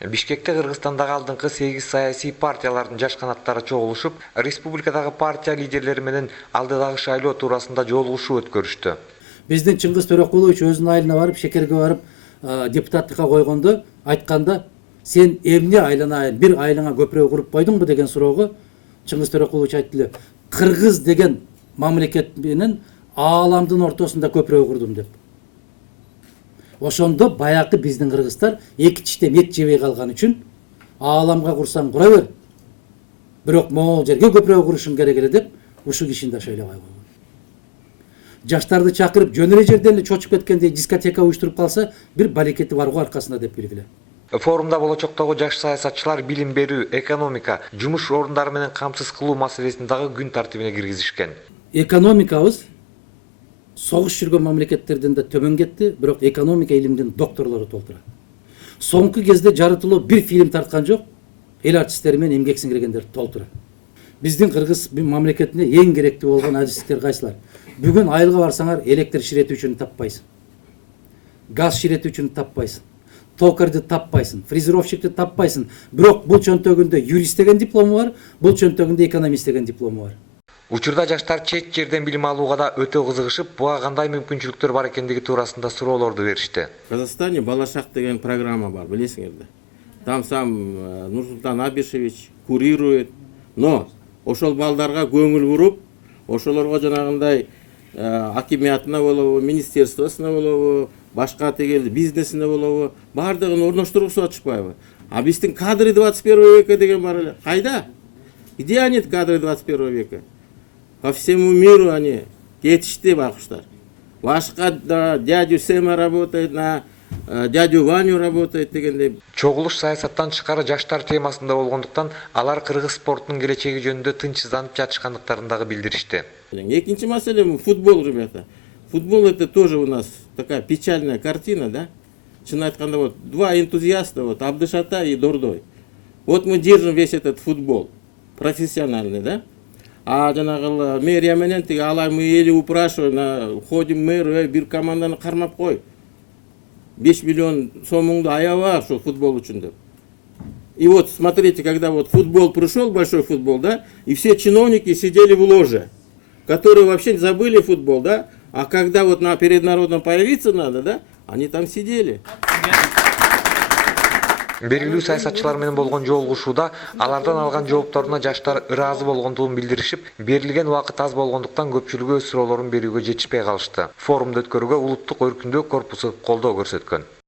Бишкекте Кыргызстандагы алдыңкы 8 саясий партиялардын жаш канаттары чогулушуп, республикадагы партия лидерлери менен алдыдагы шайлоо туурасында жолугушуу өткөрүштү. Биздин Чыңгыз Төрөкулович өзүнүн айылына барып, шекерге барып, депутаттыкка койгондо айтканда, сен эмне айланайын, бир айылыңа көпүрө куруп койдуңбу деген суроого Чыңгыз Төрөкулович айтты: Кыргыз деген мамлекет менен ааламдын ортосунда көпүрө курдум деп. Ошондо баягы биздин кыргыздар эки тиштен эт жебей калган үчүн ааламга курсаң кура бер, бирок могул жерге көпүрө курушуң керек эле деп ушул кишини да шайлабай койгон. Жаштарды чакырып жөн эле жерден эле чочуп кеткендей дискотека уюштуруп калса, бир барекети бар го аркасында деп билгиле. Форумда болочоктогу жаш саясатчылар билим берүү, экономика, жумуш орундары менен камсыз кылуу маселесин дагы күн тартибине киргизишкен. Экономикабыз согуш жүргөн мамлекеттерден да төмөн кетти, бирок экономика илимдин докторлору толтура. Соңку кезде жарытылуу бир фильм тарткан жок, эл артисттери менен эмгек сиңиргендер толтура. Биздин кыргыз мамлекетине эң керектүү болгон адистиктер кайсылар? Бүгүн айылга барсаңар, электр ширетүүчүнү таппайсың. Газ ширетүүчүнү таппайсың. Токарды таппайсың, фрезеровщикти таппайсың. Бирок бул чөнтөгүндө юрист деген диплому бар, бул чөнтөгүндө экономист деген диплому бар. Учурда жаштар чет жерден билим алууга да өтө кызыгышып, буга кандай мүмкүнчүлүктөр бар экендиги туурасында суроолорду беришти. В Казахстане Балашах деген программа бар, билесиңерби? Там сам Нурсултан Абишевич курирует. Но ошол балдарга көңүл буруп, ошолорго жанагындай акимиятына болобу, министерствосуна болобу, башка тегел бизнесине болобу, бардыгын орноштургусу атышпайбы? А биздин кадры 21 века деген бар эле. Кайда? Где они кадры 21 века? По всему миру они кетишти байкуштар. Башка дядю Сема работает, на дядю Ваню работает дегендей. Чогулуш саясаттан тышкары жаштар темасында болгондуктан алар кыргыз спортунун келечеги жөнүндө тынчсызданып жатышкандыктарын дагы билдиришти. Экинчи маселе футбол, ребята. Футбол это тоже у нас такая печальная картина, да? Честно айтканда, вот два энтузиаста, вот Абдышата и Дордой. Вот мы держим весь этот футбол профессиональный, да? А жанагы мэрия менен тиги алай мы эли упрашиваем, ходим мэр, бир команданы кармап кой. 5 миллион сомуңду аябап ошо футбол үчүн деп. И вот смотрите, когда вот футбол пришел, большой футбол, да, и все чиновники сидели в ложе, которые вообще забыли футбол, да, а когда вот перед народом появиться надо, да, они там сидели. Белгилүү саясатчылар менен болгон жолугушууда алардан алган жоопторуна жаштар ыраазы болгондугун билдиришип, берилген убакыт аз болгондуктан көпчүлүгү өз суроолорун берүүгө жетишпей калышты. Форумду өткөрүүгө Улуттук өркүндөө корпусу колдоо көрсөткөн.